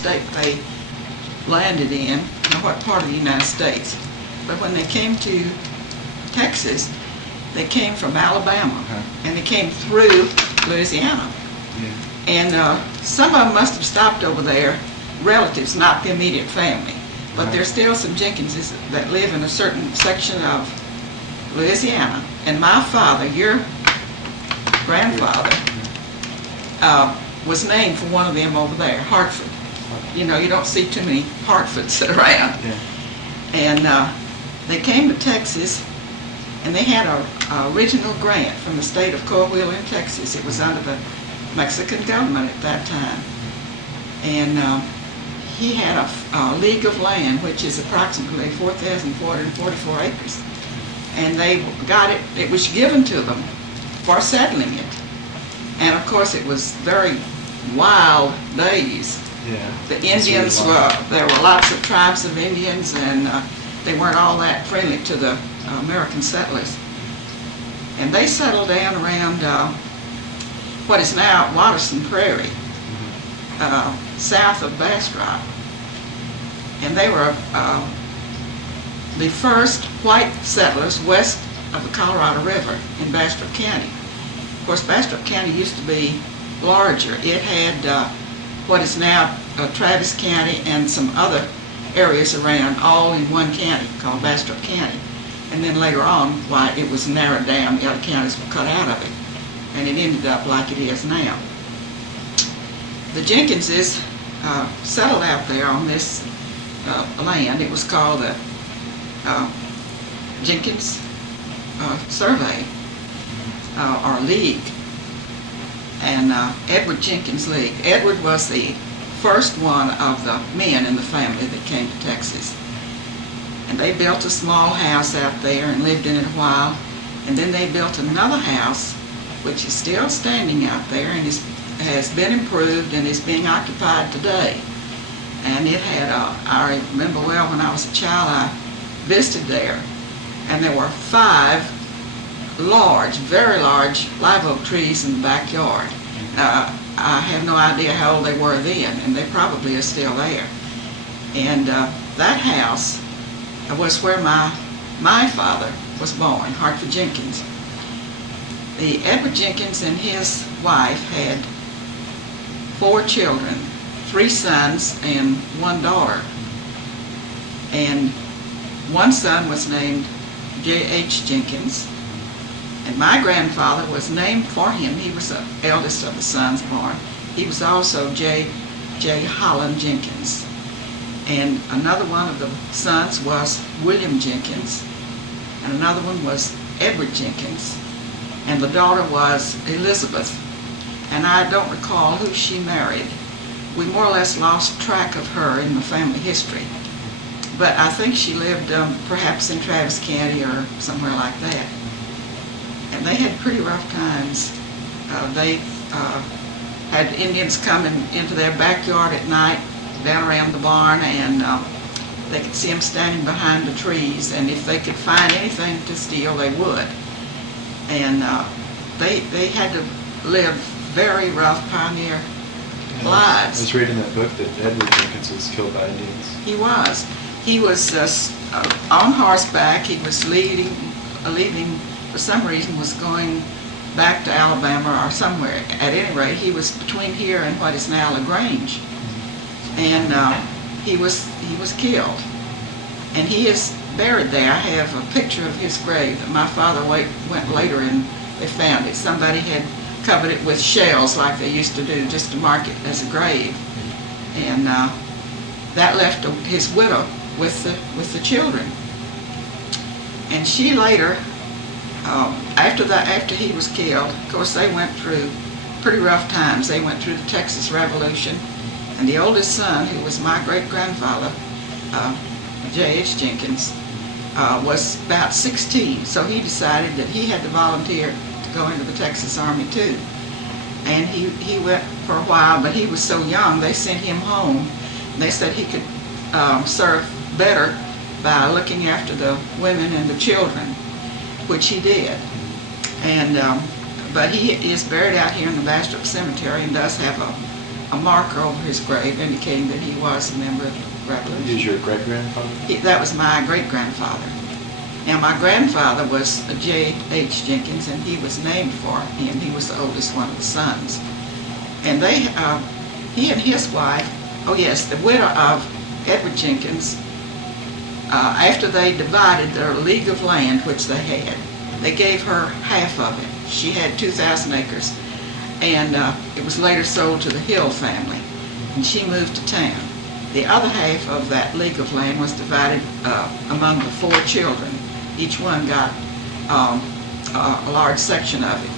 state they landed in, what part of the United States. But when they came to Texas, they came from Alabama, and they came through Louisiana. Yeah. And some of them must have stopped over there, relatives, not the immediate family. But there's still some Jenkinses that live in a certain section of Louisiana. And my father, your grandfather, was named for one of them over there, Hartford. You know, you don't see too many Hartfords around. Yeah. And they came to Texas, and they had a original grant from the state of Coahuila in Texas. It was under the Mexican government at that time. And he had a league of land, which is approximately 4,444 acres. And they got it, it was given to them for settling it. And of course it was very wild days. Yeah. The Indians were, there were lots of tribes of Indians, and they weren't all that friendly to the American settlers. And they settled down around what is now Watterson Prairie, south of Bastrop. And they were the first white settlers west of the Colorado River in Bastrop County. Of course, Bastrop County used to be larger. It had what is now Travis County and some other areas around, all in one county called Bastrop County. And then later on, why it was narrowed down, the other counties were cut out of it, and it ended up like it is now. The Jenkinses settled out there on this land. It was called the Jenkins Survey or League, and Edward Jenkins League. Edward was the first one of the men in the family that came to Texas. And they built a small house out there and lived in it a while. And then they built another house, which is still standing out there and has been improved and is being occupied today. And it had, I remember well when I was a child, I visited there. And there were 5 large, very large live oak trees in the backyard. I have no idea how old they were then, and they probably are still there. And that house was where my father was born, Hartford Jenkins. The Edward Jenkins and his wife had 4 children, 3 sons and 1 daughter. And one son was named J.H. Jenkins, and my grandfather was named for him. He was the eldest of the sons born. He was also J. Holland Jenkins. And another one of the sons was William Jenkins, and another one was Edward Jenkins, and the daughter was Elizabeth. And I don't recall who she married. We more or less lost track of her in the family history. But I think she lived perhaps in Travis County or somewhere like that. And they had pretty rough times. They had Indians coming into their backyard at night, down around the barn, and they could see them standing behind the trees, and if they could find anything to steal, they would. And they had to live very rough pioneer lives. I was reading that book that Edward Jenkins was killed by Indians. He was. He was on horseback. He was leaving, for some reason, was going back to Alabama or somewhere. At any rate, he was between here and what is now LaGrange. And he was killed. And he is buried there. I have a picture of his grave that my father went later and they found it. Somebody had covered it with shells like they used to do just to mark it as a grave. And that left his widow with the children. And she later, after he was killed, of course they went through pretty rough times. They went through the Texas Revolution, and the oldest son, who was my great-grandfather, J.H. Jenkins, was about 16, so he decided that he had to volunteer to go into the Texas Army too. And he went for a while, but he was so young they sent him home. And they said he could serve better by looking after the women and the children, which he did. And but he is buried out here in the Bastrop Cemetery and does have a marker over his grave indicating that he was a member of the Revolution. He was your great-grandfather? That was my great-grandfather. Now, my grandfather was J.H. Jenkins, and he was named for him. He was the oldest one of the sons. And he and his wife, oh yes, the widow of Edward Jenkins, after they divided their league of land, which they had, they gave her half of it. She had 2,000 acres, and it was later sold to the Hill family, and she moved to town. The other half of that league of land was divided among the 4 children. Each one got a large section of it.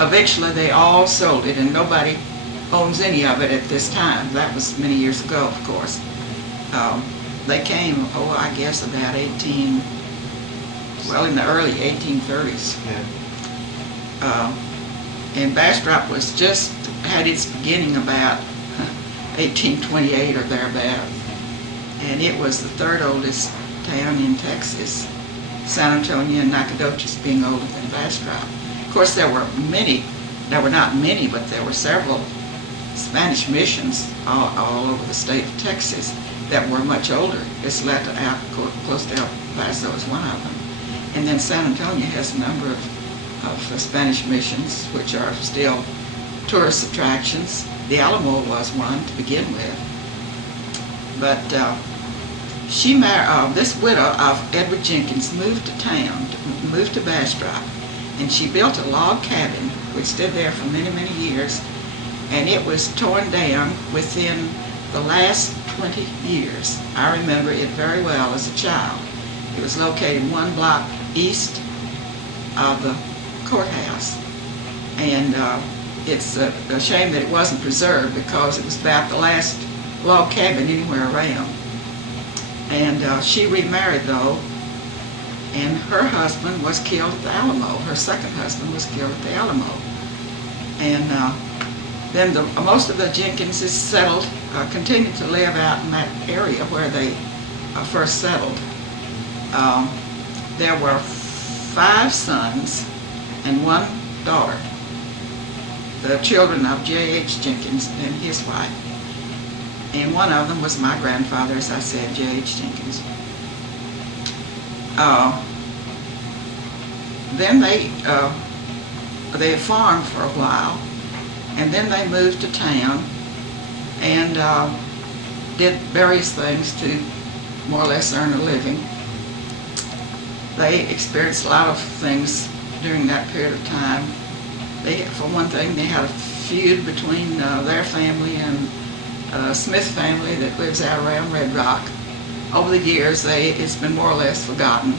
Eventually, they all sold it, and nobody owns any of it at this time. That was many years ago, of course. They came, I guess about in the early 1830s. Yeah. And Bastrop had its beginning about 1828 or thereabout. And it was the 3rd oldest town in Texas, San Antonio and Nacogdoches being older than Bastrop. Of course, there were not many, but there were several Spanish missions all over the state of Texas that were much older. Isleta out close to El Paso is one of them. And then San Antonio has a number of Spanish missions, which are still tourist attractions. The Alamo was one to begin with. But this widow of Edward Jenkins moved to Bastrop, and she built a log cabin which stood there for many, many years, and it was torn down within the last 20 years. I remember it very well as a child. It was located 1 block east of the courthouse, and it's a shame that it wasn't preserved because it was about the last log cabin anywhere around. And she remarried, though, and her husband was killed at the Alamo. Her second husband was killed at the Alamo. And then most of the Jenkinses settled, continued to live out in that area where they first settled. There were 5 sons and 1 daughter, the children of J.H. Jenkins and his wife. And one of them was my grandfather, as I said, J.H. Jenkins. Then they farmed for a while, and then they moved to town and did various things to more or less earn a living. They experienced a lot of things during that period of time. For one thing, they had a feud between their family and Smith family that lives out around Red Rock. Over the years, it's been more or less forgotten.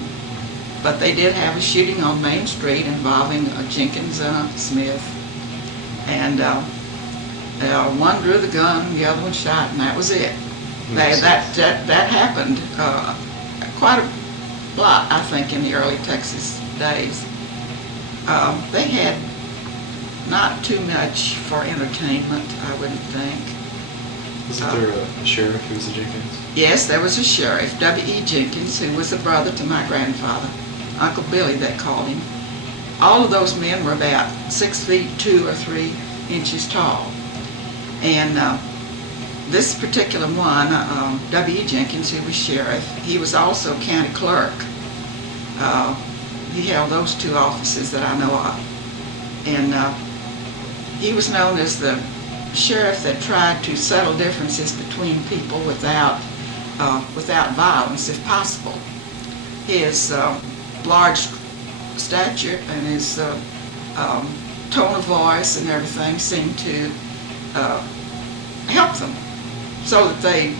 But they did have a shooting on Main Street involving a Jenkins and a Smith. And one drew the gun, the other one shot, and that was it. That happened quite a lot, I think, in the early Texas days. They had not too much for entertainment, I wouldn't think. Wasn't there a sheriff who was a Jenkins? Yes, there was a sheriff, W.E. Jenkins, who was a brother to my grandfather. Uncle Billy, they called him. All of those men were about 6 feet 2 or 3 inches tall. And this particular one, W.E. Jenkins, who was sheriff, he was also county clerk. He held those 2 offices that I know of. And he was known as the sheriff that tried to settle differences between people without violence, if possible. His large stature and his tone of voice and everything seemed to help them, so that they,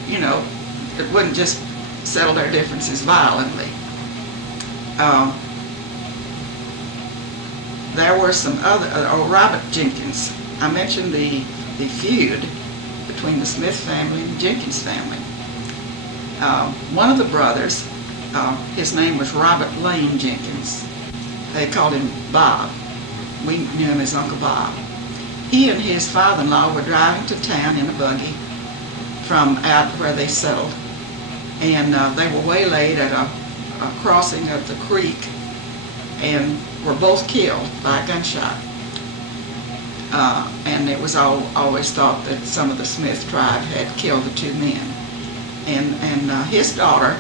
it wouldn't just settle their differences violently. There were some other, Robert Jenkins. I mentioned the feud between the Smith family and the Jenkins family. One of the brothers, his name was Robert Lane Jenkins. They called him Bob. We knew him as Uncle Bob. He and his father-in-law were driving to town in a buggy from out where they settled, and they were waylaid at a crossing of the creek and were both killed by a gunshot. and it was always thought that some of the Smith tribe had killed the two men. And his daughter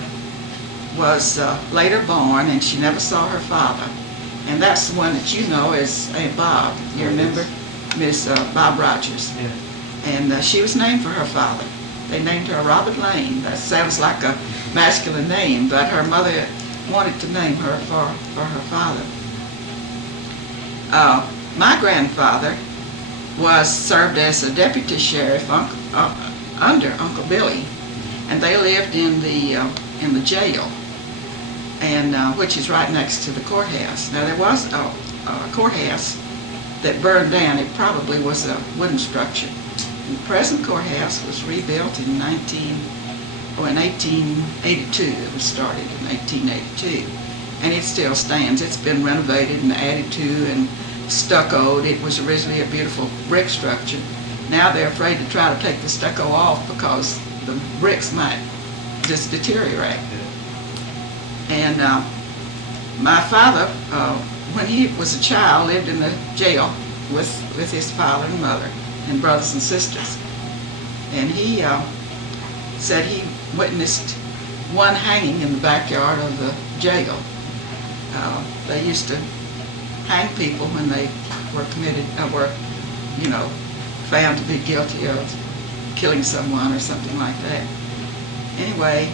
was later born, and she never saw her father. And that's the one that you know as Aunt Bob. You remember? Miss Bob Rogers. Yeah. And she was named for her father. They named her Robert Lane. That sounds like a masculine name, but her mother wanted to name her for her father. My grandfather served as a deputy sheriff under Uncle Billy, and they lived in the jail, and which is right next to the courthouse. Now there was a courthouse that burned down. It probably was a wooden structure. And the present courthouse was rebuilt in 1882. It was started in 1882, and it still stands. It's been renovated and added to and stuccoed. It was originally a beautiful brick structure. Now they're afraid to try to take the stucco off because the bricks might just deteriorate. And my father, when he was a child, lived in the jail with his father and mother and brothers and sisters. And he said he witnessed one hanging in the backyard of the jail. They used to hang people when they were found to be guilty of killing someone or something like that. Anyway,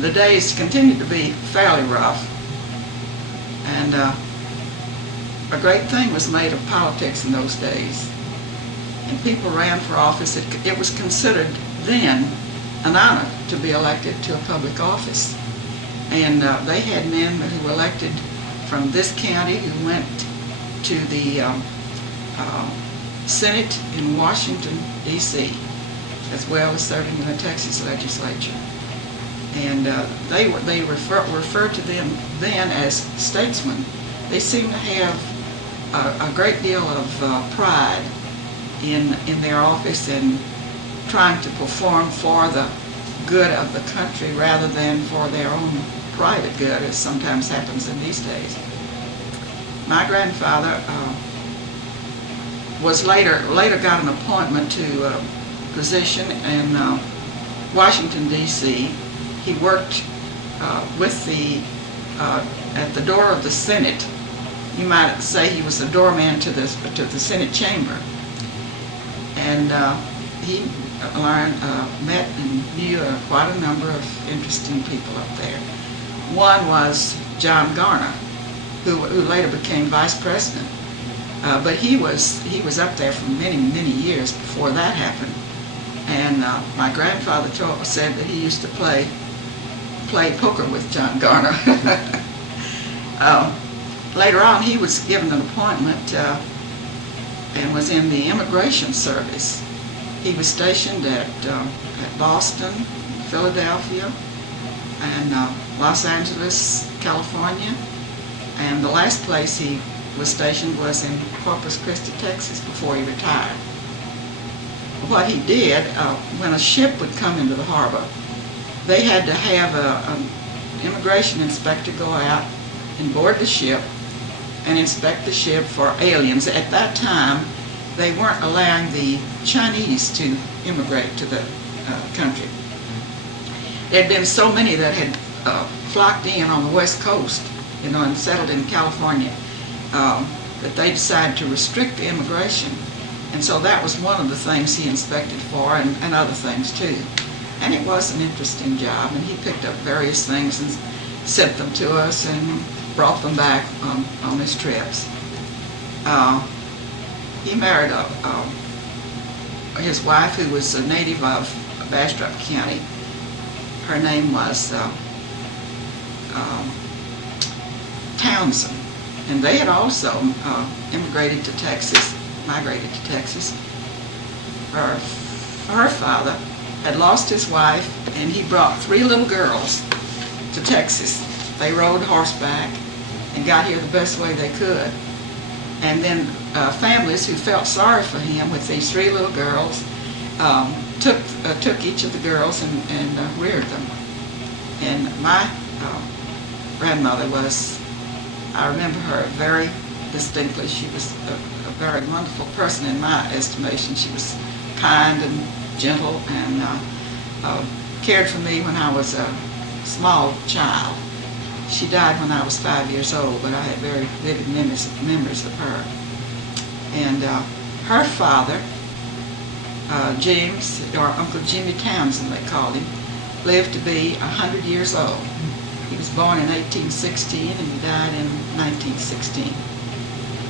the days continued to be fairly rough, and a great thing was made of politics in those days. And people ran for office. It was considered then an honor to be elected to a public office. And they had men who were elected from this county who went to the Senate in Washington, D.C., as well as serving in the Texas legislature. And they referred to them then as statesmen. They seemed to have a great deal of pride in their office and trying to perform for the good of the country rather than for their own private good, as sometimes happens in these days. My grandfather was later got an appointment to a position in Washington, D.C. He worked at the door of the Senate. You might say he was the doorman to the Senate chamber. And he met and knew quite a number of interesting people up there. One was John Garner, who later became vice president. But he was up there for many, many years before that happened. And my grandfather said that he used to play poker with John Garner. Later on, he was given an appointment and was in the immigration service. He was stationed at Boston, Philadelphia, and Los Angeles, California. And the last place he was stationed was in Corpus Christi, Texas, before he retired. What he did, when a ship would come into the harbor, they had to have an immigration inspector go out and board the ship and inspect the ship for aliens. At that time, they weren't allowing the Chinese to immigrate to the country. There had been so many that had flocked in on the West Coast, and settled in California, that they decided to restrict the immigration. And so that was one of the things he inspected for, and other things too. And it was an interesting job, and he picked up various things and sent them to us and brought them back on his trips. He married his wife, who was a native of Bastrop County. Her name was Townsend, and they had also migrated to Texas. Her father had lost his wife, and he brought 3 little girls to Texas. They rode horseback and got here the best way they could. And then families who felt sorry for him with these 3 little girls took each of the girls and reared them. And my grandmother I remember her very distinctly. She was a very wonderful person in my estimation. She was kind and gentle and cared for me when I was a small child. She died when I was 5 years old, but I had very vivid memories of her. And her father, James, or Uncle Jimmy Townsend they called him, lived to be 100 years old. He was born in 1816 and he died in 1916.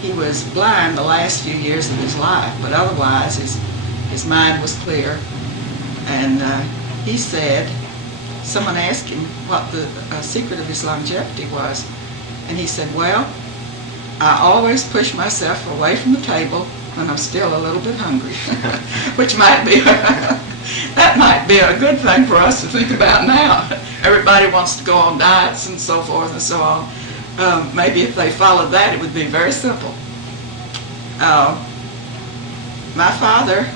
He was blind the last few years of his life, but otherwise his mind was clear. And he said, someone asked him what the secret of his longevity was, and he said, well, I always push myself away from the table when I'm still a little bit hungry, which might be, that might be a good thing for us to think about now. Everybody wants to go on diets and so forth and so on. Maybe if they followed that, it would be very simple. My father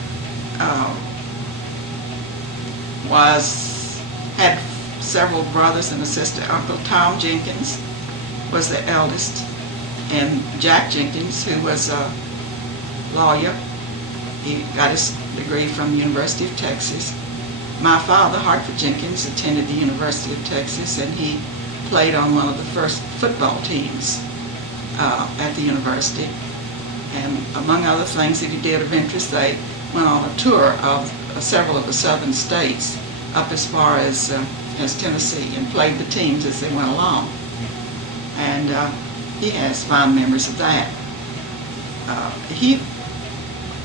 had several brothers and a sister. Uncle Tom Jenkins was the eldest, and Jack Jenkins, who was a lawyer. He got his degree from the University of Texas. My father, Hartford Jenkins, attended the University of Texas, and he played on one of the first football teams at the university. And among other things that he did of interest, they went on a tour of several of the southern states up as far as Tennessee, and played the teams as they went along. And he has fond memories of that. He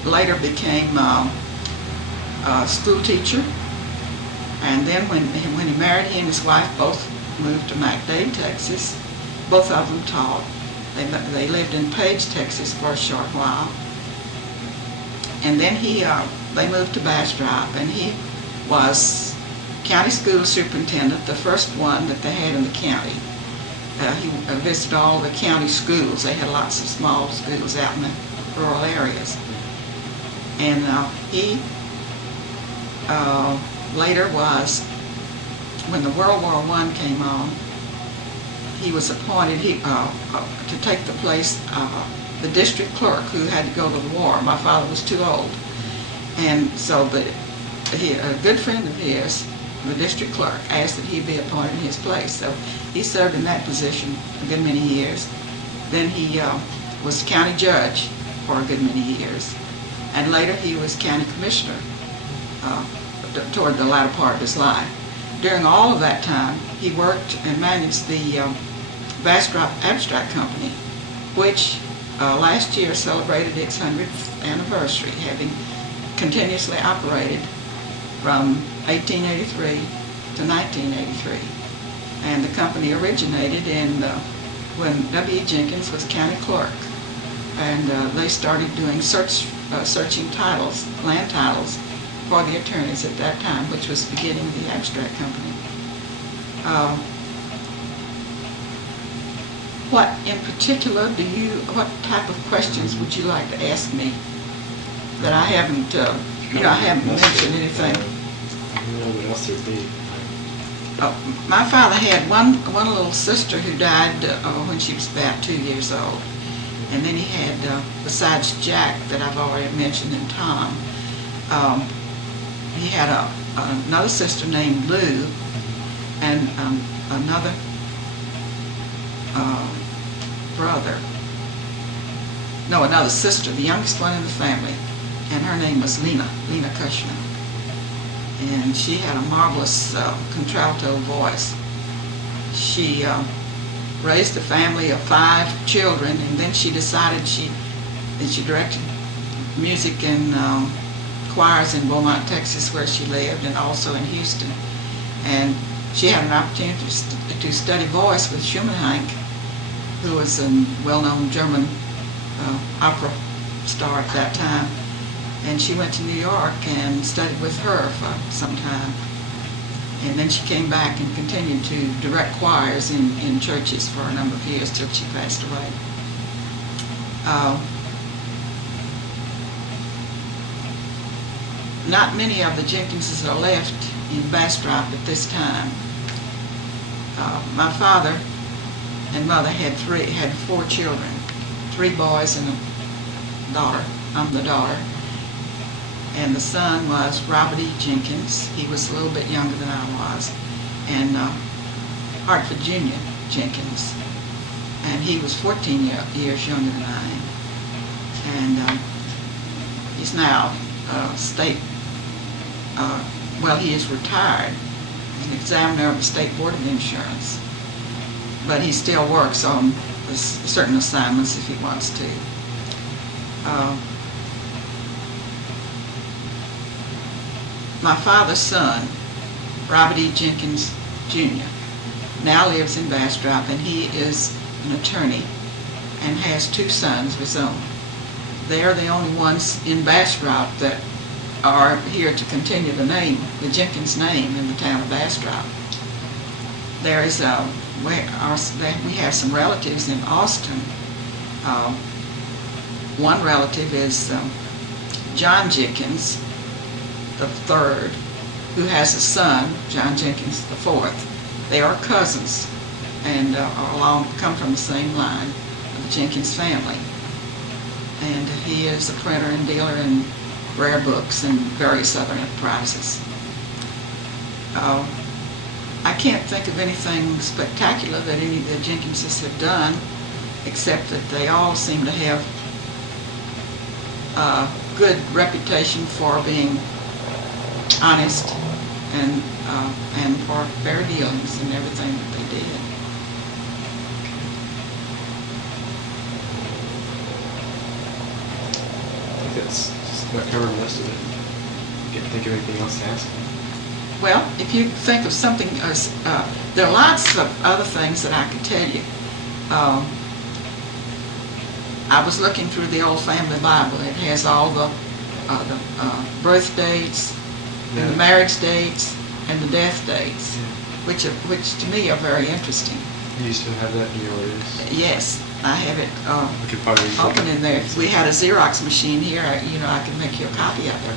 later became a school teacher, and then when he married, he and his wife both moved to McDade, Texas. Both of them taught. They lived in Page, Texas for a short while. And then they moved to Bastrop, and he was county school superintendent, the first one that they had in the county. He visited all the county schools. They had lots of small schools out in the rural areas. And he later was, when the World War I came on, he was appointed to take the place of the district clerk who had to go to the war. My father was too old. And so a good friend of his, the district clerk, asked that he be appointed in his place. So he served in that position a good many years. Then he was county judge for a good many years. And later he was county commissioner toward the latter part of his life. During all of that time, he worked and managed the Bastrop Abstract Company, which last year celebrated its 100th anniversary, having continuously operated from 1883 to 1983. And the company originated when W.E. Jenkins was county clerk. And they started doing searching titles, land titles, for the attorneys at that time, which was beginning the Abstract Company. What in particular what type of questions would you like to ask me that I haven't, I haven't mentioned anything? I don't know what else there'd be. My father had one little sister who died when she was about 2 years old. And then he had, besides Jack that I've already mentioned, and Tom, he had another sister named Lou, and another another sister, the youngest one in the family, and her name was Lena Kushner. And she had a marvelous contralto voice. She raised a family of 5 children, and then she decided that she directed music in choirs in Beaumont, Texas, where she lived, and also in Houston. And she had an opportunity to study voice with Schumann, who was a well-known German opera star at that time. And she went to New York and studied with her for some time. And then she came back and continued to direct choirs in churches for a number of years till she passed away. Not many of the Jenkinses are left in Bastrop at this time. My father and mother had 4 children, 3 boys and a daughter. I'm the daughter. And the son was Robert E. Jenkins. He was a little bit younger than I was. And Hartford Jr. Jenkins. And he was 14 years younger than I am. And he's now state, well, he is retired, an examiner of the State Board of Insurance. But he still works on certain assignments if he wants to. My father's son, Robert E. Jenkins Jr., now lives in Bastrop, and he is an attorney and has 2 sons of his own. They are the only ones in Bastrop that are here to continue the name, the Jenkins name, in the town of Bastrop. There is we have some relatives in Austin. One relative is John Jenkins the third, who has a son, John Jenkins the fourth. They are cousins and come from the same line of the Jenkins family. And he is a printer and dealer in rare books and various other enterprises. I can't think of anything spectacular that any of the Jenkinses have done, except that they all seem to have a good reputation for being honest and for fair dealings in everything that they did. I think that's just about covered most of it. You can't think of anything else to ask. Well, if you think of something, there are lots of other things that I could tell you. I was looking through the old family Bible. It has all the birth dates, and the marriage dates, and the death dates, which to me are very interesting. You still have that in your orders? Yes, I have it We could probably open in there. If we had a Xerox machine here, I could make you a copy of it.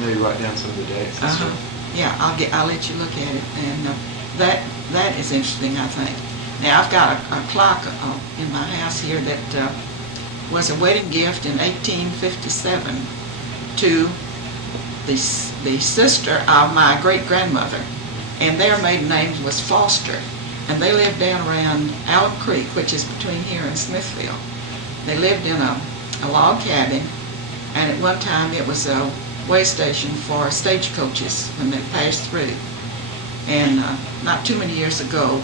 Maybe write down some of the dates and stuff. Yeah, I'll let you look at it, and that is interesting, I think. Now I've got a clock in my house here that was a wedding gift in 1857 to the sister of my great-grandmother, and their maiden name was Foster, and they lived down around Allen Creek, which is between here and Smithville. They lived in a log cabin, and at one time it was a way station for stagecoaches when they passed through. And not too many years ago,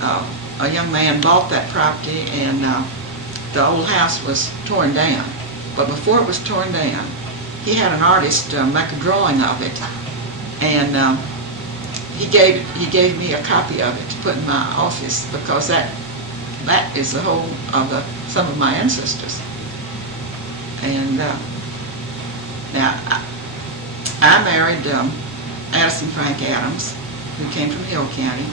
a young man bought that property, and the old house was torn down. But before it was torn down, he had an artist make a drawing of it, and he gave me a copy of it to put in my office, because that is the home of some of my ancestors. And now I married Addison Frank Adams, who came from Hill County,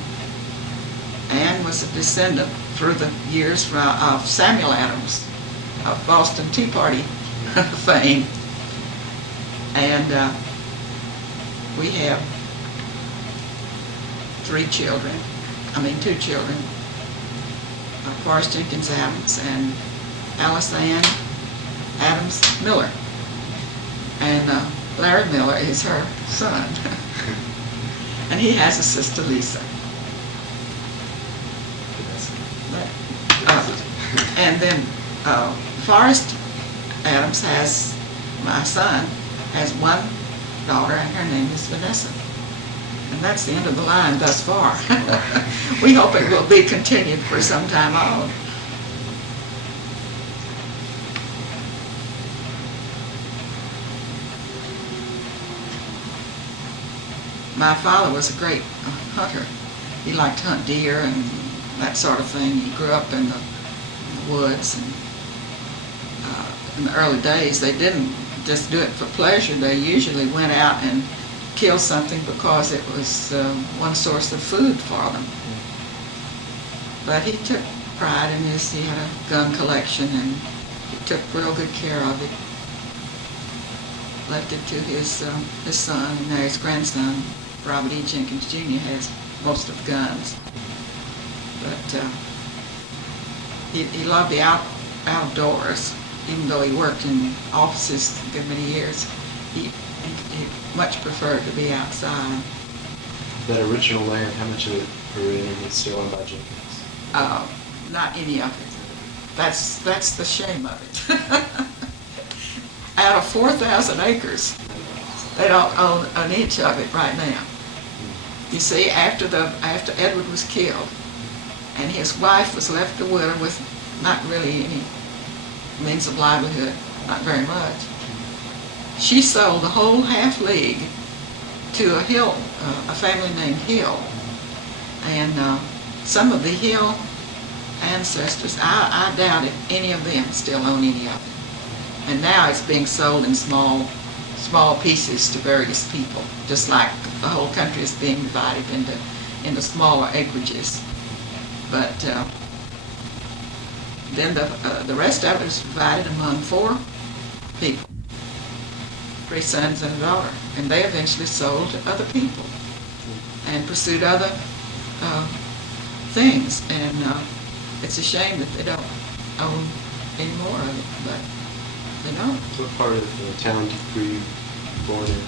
and was a descendant through the years of Samuel Adams of Boston Tea Party fame. And we have 2 children, Forrest Jenkins Adams and Alice Ann Adams Miller. And Larry Miller is her son. And he has a sister, Lisa. And then Forrest Adams my son, has one daughter, and her name is Vanessa. And that's the end of the line thus far. We hope it will be continued for some time on. My father was a great hunter. He liked to hunt deer and that sort of thing. He grew up in the woods, and in the early days they didn't just do it for pleasure. They usually went out and killed something because it was one source of food for them. But he took pride in this. He had a gun collection, and he took real good care of it. Left it to his son, and now his grandson, Robert E. Jenkins Jr., has most of the guns. But he loved the outdoors, even though he worked in offices for many years, he much preferred to be outside. That original land, how much of it is still owned by Jenkins? Not any of it. That's the shame of it. Out of 4,000 acres, they don't own an inch of it right now. You see, after Edward was killed, and his wife was left a widow with not really any means of livelihood, not very much, she sold the whole half league to a family named Hill. And some of the Hill ancestors, I doubt if any of them still own any of it. And now it's being sold in small pieces to various people, just like the whole country is being divided into smaller acreages. But then the rest of it is divided among 4 people, 3 sons and a daughter, and they eventually sold to other people and pursued other things. And it's a shame that they don't own any more of it, but they don't. What part of the town were you born in?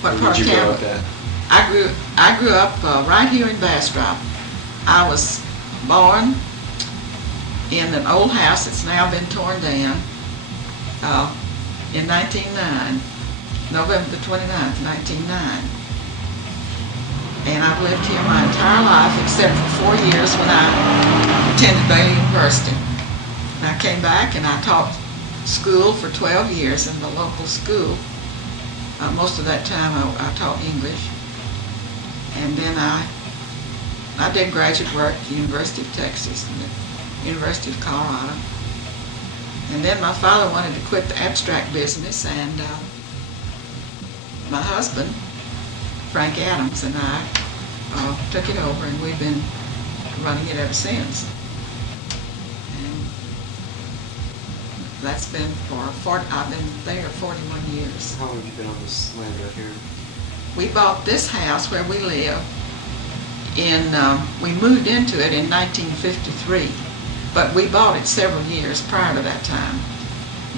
What Where part did of you town? grow up at? I grew up right here in Bastrop. I was born in an old house that's now been torn down in 1909, November the 29th, 1909. And I've lived here my entire life except for 4 years when I attended Beulah University. And I came back and I taught school for 12 years in the local school. Most of that time I taught English. And then I did graduate work at the University of Texas and the University of Colorado. And then my father wanted to quit the abstract business, and my husband, Frank Adams, and I took it over, and we've been running it ever since. And that's been I've been there 41 years. How long have you been on this land right here? We bought this house where we live we moved into it in 1953, but we bought it several years prior to that time.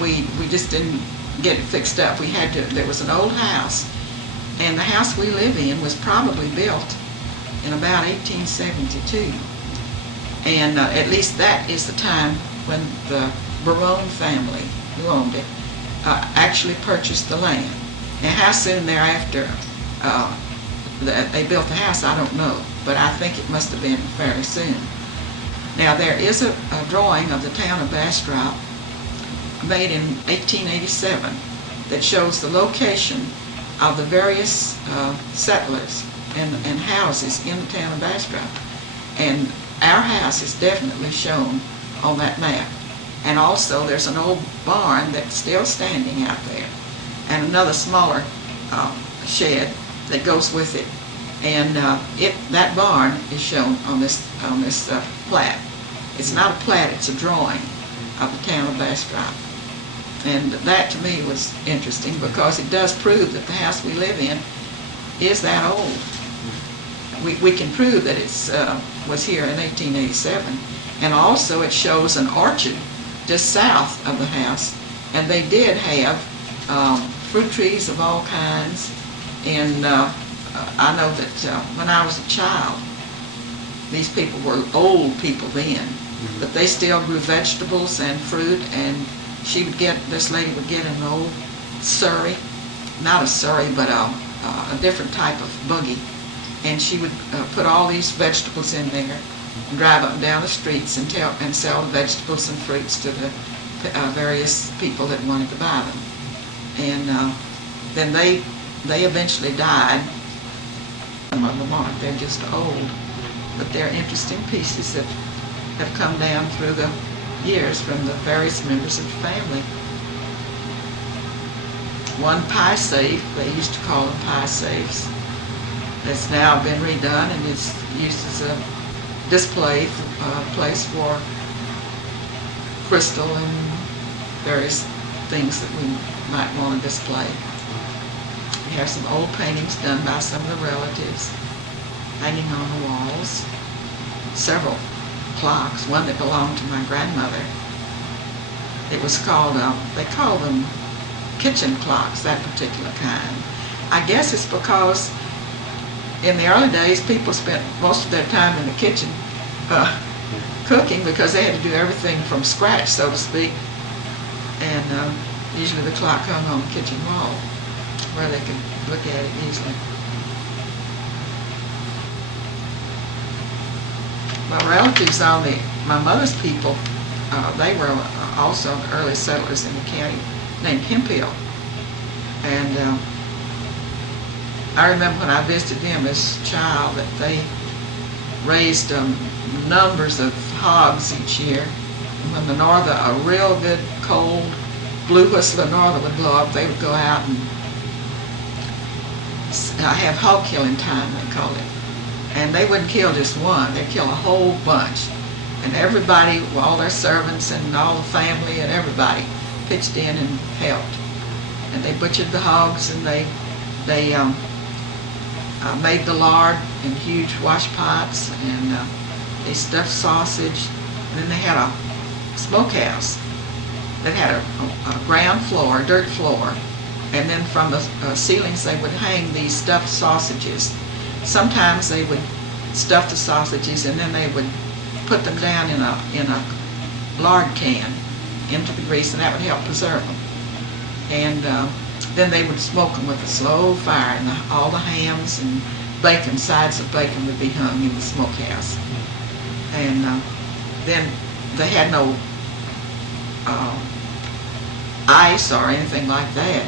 We just didn't get it fixed up. There was an old house, and the house we live in was probably built in about 1872. And at least that is the time when the Barone family, who owned it, actually purchased the land. And how soon thereafter they built the house, I don't know, but I think it must have been fairly soon. Now, there is a drawing of the town of Bastrop made in 1887 that shows the location of the various settlers and houses in the town of Bastrop. And our house is definitely shown on that map. And also there's an old barn that's still standing out there, and another smaller shed that goes with it. And that barn is shown on this plat. It's not a plat, it's a drawing of the town of Bastrop. And that to me was interesting because it does prove that the house we live in is that old. We can prove that it was here in 1887. And also it shows an orchard just south of the house. And they did have fruit trees of all kinds. And I know that when I was a child, these people were old people then, but they still grew vegetables and fruit. And this lady would get an old surrey, not a surrey, but a different type of buggy, and she would put all these vegetables in there and drive up and down the streets and sell the vegetables and fruits to the various people that wanted to buy them. And then they eventually died. Some of them aren't, they're just old, but they're interesting pieces that have come down through the years from the various members of the family. One pie safe, they used to call them pie safes, that's now been redone and is used as a display place for crystal and various things that we might want to display. We have some old paintings done by some of the relatives hanging on the walls. Several clocks, one that belonged to my grandmother, It was called, they called them kitchen clocks, that particular kind. I guess it's because in the early days people spent most of their time in the kitchen cooking, because they had to do everything from scratch, so to speak. And usually the clock hung on the kitchen wall where they could look at it easily. My relatives on my mother's people, they were also early settlers in the county named Hemphill. And I remember when I visited them as a child that they raised numbers of hogs each year. And when a real good cold blue whistler norther would blow up, they would go out and have hog killing time, they called it. And they wouldn't kill just one, they'd kill a whole bunch. And everybody, all their servants and all the family and everybody pitched in and helped. And they butchered the hogs, and they made the lard in huge wash pots, and they stuffed sausage. And then they had a smokehouse that had a ground floor, a dirt floor, and then from the ceilings they would hang these stuffed sausages. Sometimes they would stuff the sausages and then they would put them down in a lard can into the grease, and that would help preserve them. And then they would smoke them with a slow fire, and all the hams and bacon, sides of bacon, would be hung in the smokehouse. And then they had no ice or anything like that.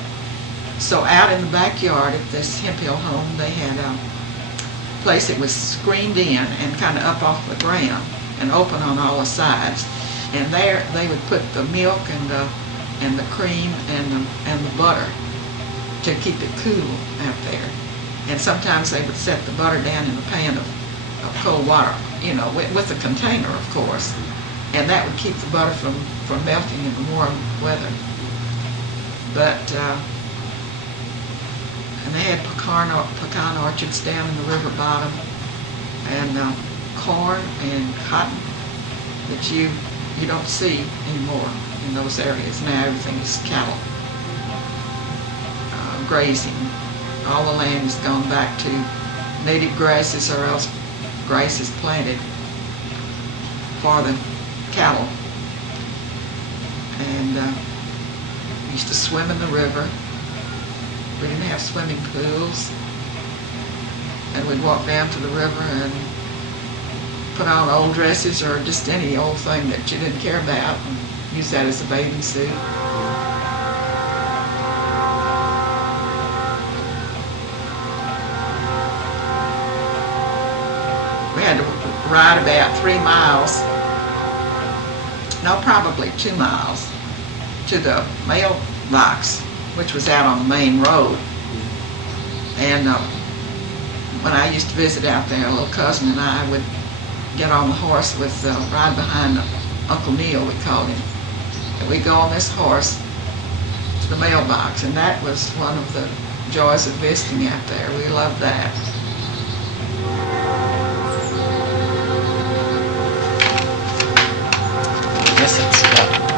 So out in the backyard at this Hemphill home, they had a place that was screened in and kind of up off the ground and open on all the sides. And there they would put the milk and the cream and the butter to keep it cool out there. And sometimes they would set the butter down in a pan of cold water, with a container, of course. And that would keep the butter from melting in the warm weather. But and they had pecan orchards down in the river bottom, and corn and cotton that you don't see anymore in those areas. Now everything is cattle grazing. All the land has gone back to native grasses, or else grasses planted for the cattle. And we used to swim in the river. We didn't have swimming pools. And we'd walk down to the river and put on old dresses or just any old thing that you didn't care about, and use that as a bathing suit. We had to ride about 3 miles, no, probably 2 miles, to the mailbox, which was out on the main road. And when I used to visit out there, a little cousin and I would get on the horse with ride behind Uncle Neil, we called him. And we'd go on this horse to the mailbox, and that was one of the joys of visiting out there. We loved that.